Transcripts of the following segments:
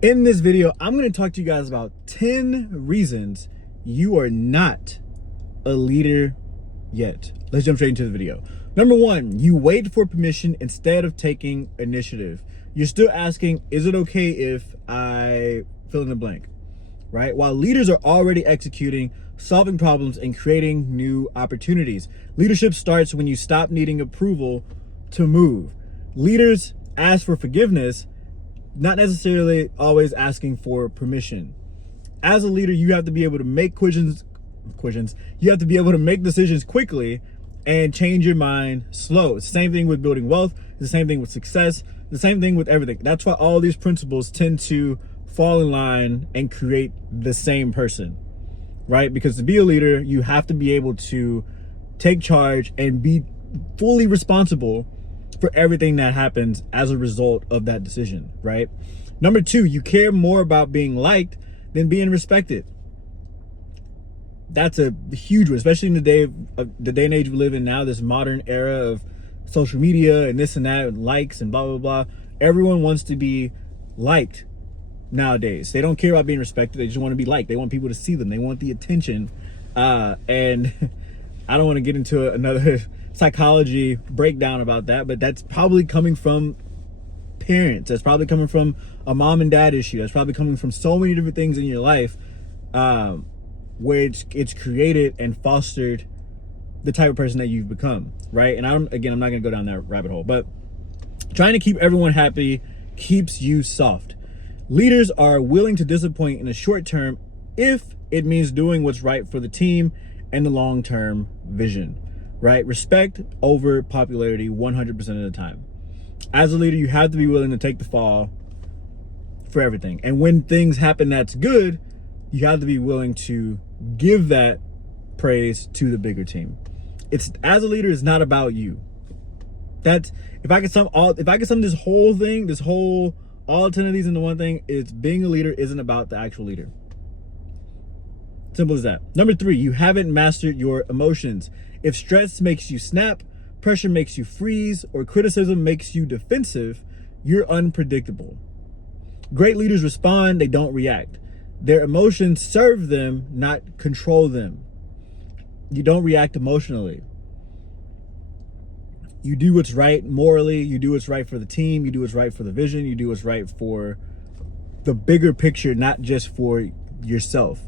In this video, I'm going to talk to you guys about 10 reasons you are not a leader yet. Let's jump straight into the video. Number one, you wait for permission instead of taking initiative. You're still asking, is it okay if I fill in the blank, right? While leaders are already executing, solving problems, and creating new opportunities. Leadership starts when you stop needing approval to move. Leaders ask for forgiveness, not necessarily always asking for permission. As a leader, you have to be able to make you have to be able to make decisions quickly and change your mind slow. It's the same thing with building wealth. It's the same thing with success. The same thing with everything. That's why all these principles tend to fall in line and create the same person, right? Because to be a leader, you have to be able to take charge and be fully responsible for everything that happens as a result of that decision, right? Number two, you care more about being liked than being respected. That's a huge one, especially in the day and age we live in now, this modern era of social media and this and that, and likes and blah, blah, blah. Everyone wants to be liked nowadays. They don't care about being respected. They just want to be liked. They want people to see them. They want the attention. And I don't want to get into another psychology breakdown about that, but that's probably coming from parents. That's probably coming from a mom and dad issue. That's probably coming from so many different things in your life, where it's created and fostered the type of person that you've become, right? And I'm not going to go down that rabbit hole, but trying to keep everyone happy keeps you soft. Leaders are willing to disappoint in the short term if it means doing what's right for the team and the long-term vision, right? Respect over popularity 100% of the time. As a leader, you have to be willing to take the fall for everything. And when things happen that's good, you have to be willing to give that praise to the bigger team. As a leader, it's not about you. That's if I could sum this whole thing, all 10 of these into one thing, it's being a leader isn't about the actual leader. Simple as that. Number three, you haven't mastered your emotions. If stress makes you snap, pressure makes you freeze, or criticism makes you defensive, you're unpredictable. Great leaders respond, they don't react. Their emotions serve them, not control them. You don't react emotionally. You do what's right morally, you do what's right for the team, you do what's right for the vision, you do what's right for the bigger picture, not just for yourself,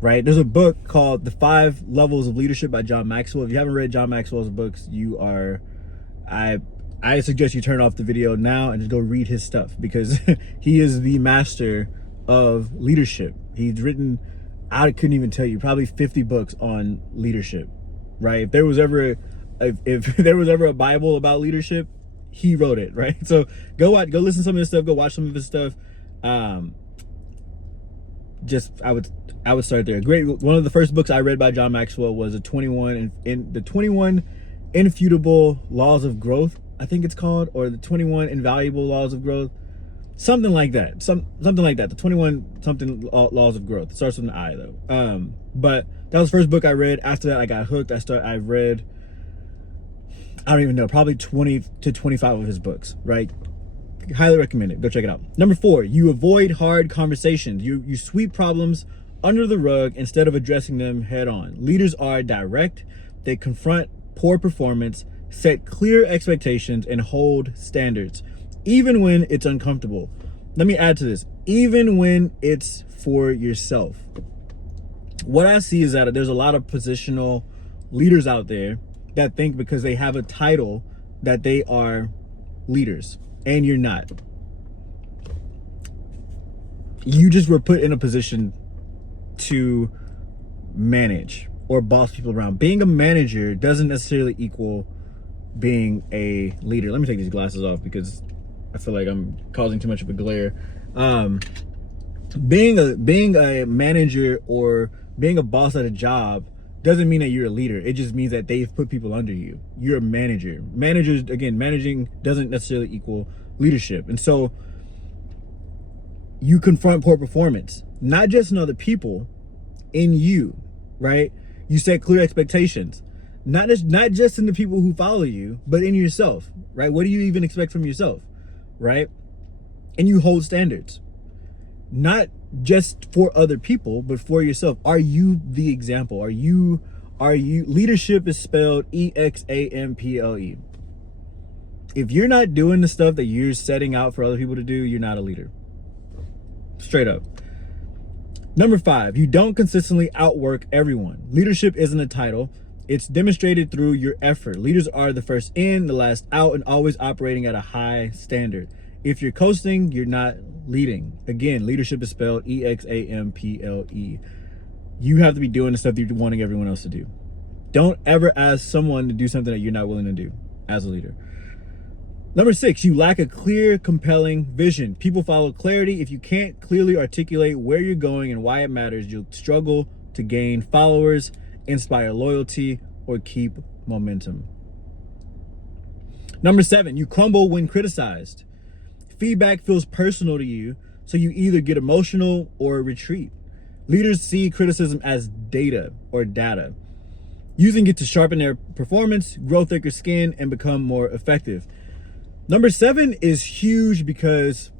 right? There's a book called The 5 Levels of Leadership by John Maxwell. If you haven't read John Maxwell's books, I suggest you turn off the video now and just go read his stuff, because he is the master of leadership. He's written, I couldn't even tell you, probably 50 books on leadership, right? If there was ever a Bible about leadership, he wrote it, right? So go listen to some of his stuff, go watch some of his stuff. I would start there. One of the first books I read by John Maxwell was the 21 Infutable Laws of Growth, I think it's called, or the 21 Invaluable Laws of Growth. Something like that. Something like that. The 21 something laws of growth. It starts with an I though. But that was the first book I read. After that, I got hooked. I read, I don't even know, probably 20 to 25 of his books, right? Highly recommend it. Go check it out. Number 4, you avoid hard conversations. You sweep problems under the rug instead of addressing them head on. Leaders are direct. They confront poor performance, set clear expectations, and hold standards, even when it's uncomfortable. Let me add to this, even when it's for yourself. What I see is that there's a lot of positional leaders out there that think because they have a title that they are leaders, and you're not. You just were put in a position to manage or boss people around. Being a manager doesn't necessarily equal being a leader. Let me take these glasses off because I feel like I'm causing too much of a glare. Being a manager or being a boss at a job doesn't mean that you're a leader. It just means that they've put people under you. You're a manager. Managers, again, managing doesn't necessarily equal leadership. And so you confront poor performance, not just in other people, in you, right? You set clear expectations, not just in the people who follow you, but in yourself, right? What do you even expect from yourself, right? And you hold standards. not just for other people, but for yourself. Are you the example? Are you leadership is spelled EXAMPLE. If you're not doing the stuff that you're setting out for other people to do, you're not a leader. Straight up. Number 5, you don't consistently outwork everyone. Leadership isn't a title. It's demonstrated through your effort. Leaders are the first in, the last out, and always operating at a high standard. If you're coasting, you're not leading. Again, leadership is spelled EXAMPLE. You have to be doing the stuff that you're wanting everyone else to do. Don't ever ask someone to do something that you're not willing to do as a leader. Number 6, you lack a clear, compelling vision. People follow clarity. If you can't clearly articulate where you're going and why it matters, you'll struggle to gain followers, inspire loyalty, or keep momentum. Number 7, you crumble when criticized. Feedback feels personal to you, so you either get emotional or retreat. Leaders see criticism as data, using it to sharpen their performance, grow thicker skin, and become more effective. Number 7 is huge because,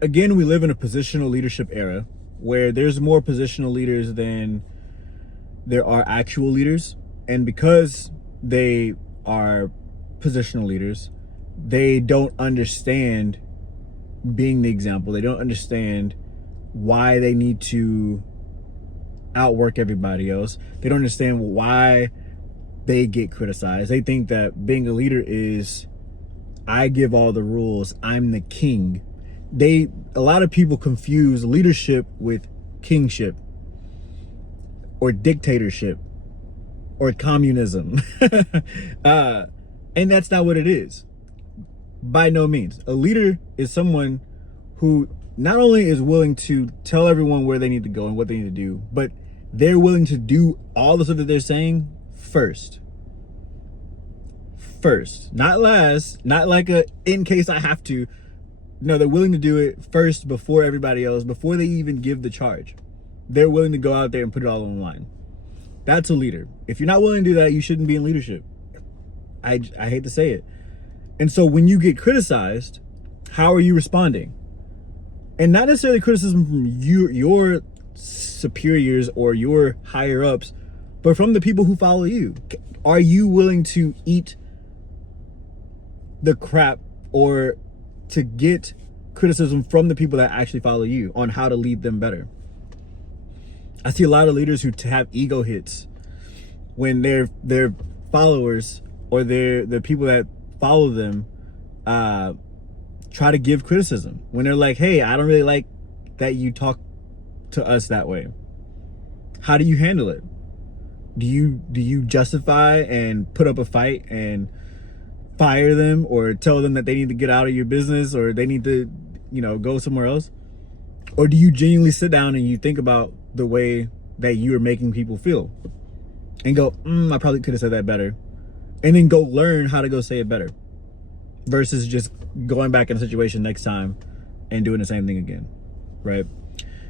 again, we live in a positional leadership era where there's more positional leaders than there are actual leaders. And because they are positional leaders, they don't understand being the example. They don't understand why they need to outwork everybody else. They don't understand why they get criticized. They think that being a leader is, I give all the rules, I'm the king. A lot of people confuse leadership with kingship or dictatorship or communism. And that's not what it is. By no means. A leader is someone who not only is willing to tell everyone where they need to go and what they need to do, but they're willing to do all the stuff that they're saying first, not last, not like a in case I have to. No, they're willing to do it first before everybody else, before they even give the charge. They're willing to go out there and put it all on the line. That's a leader. If you're not willing to do that, you shouldn't be in leadership. I hate to say it. And so when you get criticized, how are you responding? And not necessarily criticism from your superiors or your higher ups, but from the people who follow you. Are you willing to eat the crap or to get criticism from the people that actually follow you on how to lead them better? I see a lot of leaders who have ego hits when their followers or the people that follow them try to give criticism. When they're like, hey, I don't really like that you talk to us that way. How do you handle it? Do you justify and put up a fight and fire them or tell them that they need to get out of your business or they need to, go somewhere else? Or do you genuinely sit down and you think about the way that you are making people feel and go, I probably could have said that better, and then go learn how to go say it better versus just going back in a situation next time and doing the same thing again, right?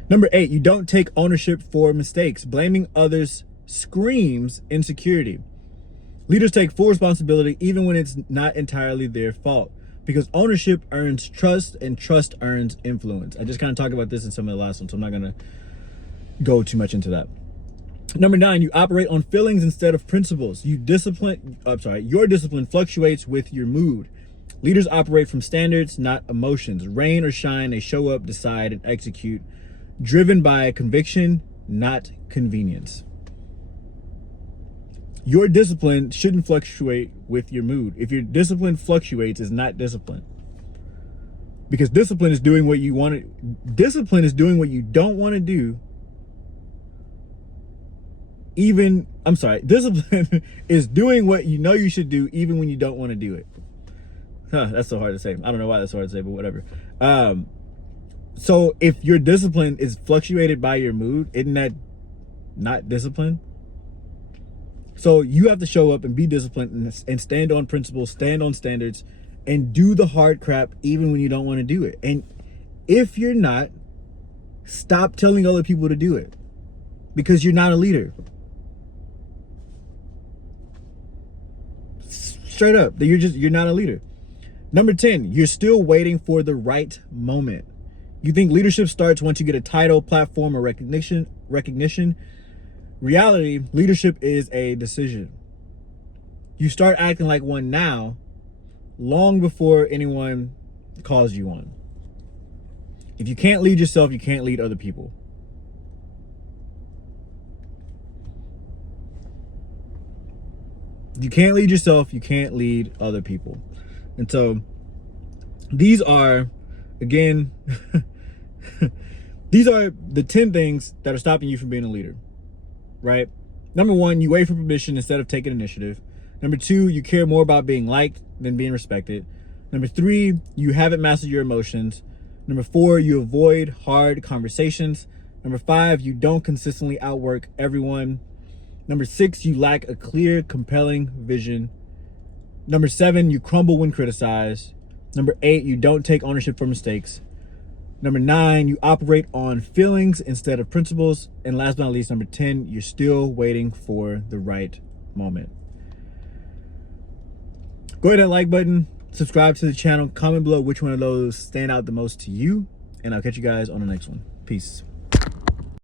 Number 8, you don't take ownership for mistakes. Blaming others screams insecurity. Leaders take full responsibility even when it's not entirely their fault, because ownership earns trust and trust earns influence. I just kind of talked about this in some of the last ones, so I'm not going to go too much into that. Number 9, you operate on feelings instead of principles. Your discipline fluctuates with your mood. Leaders operate from standards, not emotions. Rain or shine, they show up, decide, and execute, driven by conviction, not convenience. Your discipline shouldn't fluctuate with your mood. If your discipline fluctuates, it's not discipline. Because discipline is doing what you want to. Discipline is doing what you don't want to do. Discipline is doing what you know you should do even when you don't want to do it. That's so hard to say. I don't know why that's hard to say, but whatever. So if your discipline is fluctuated by your mood, isn't that not discipline? So you have to show up and be disciplined and stand on principles, stand on standards, and do the hard crap even when you don't want to do it. And if you're not, stop telling other people to do it, because you're not a leader. Straight up, you're not a leader. Number 10, you're still waiting for the right moment. You think leadership starts once you get a title, platform, or recognition. Reality, leadership is a decision. You start acting like one now, long before anyone calls you one. If you can't lead yourself, you can't lead other people. If you can't lead yourself, you can't lead other people. And so these are, again, these are the 10 things that are stopping you from being a leader, right? Number 1, you wait for permission instead of taking initiative. Number 2, you care more about being liked than being respected. Number 3, you haven't mastered your emotions. Number 4, you avoid hard conversations. Number 5, you don't consistently outwork everyone. Number 6, you lack a clear, compelling vision. Number 7, you crumble when criticized. Number 8, you don't take ownership for mistakes. Number 9, you operate on feelings instead of principles. And last but not least, number 10, you're still waiting for the right moment. Go ahead and like button, subscribe to the channel, comment below which one of those stand out the most to you, and I'll catch you guys on the next one. Peace.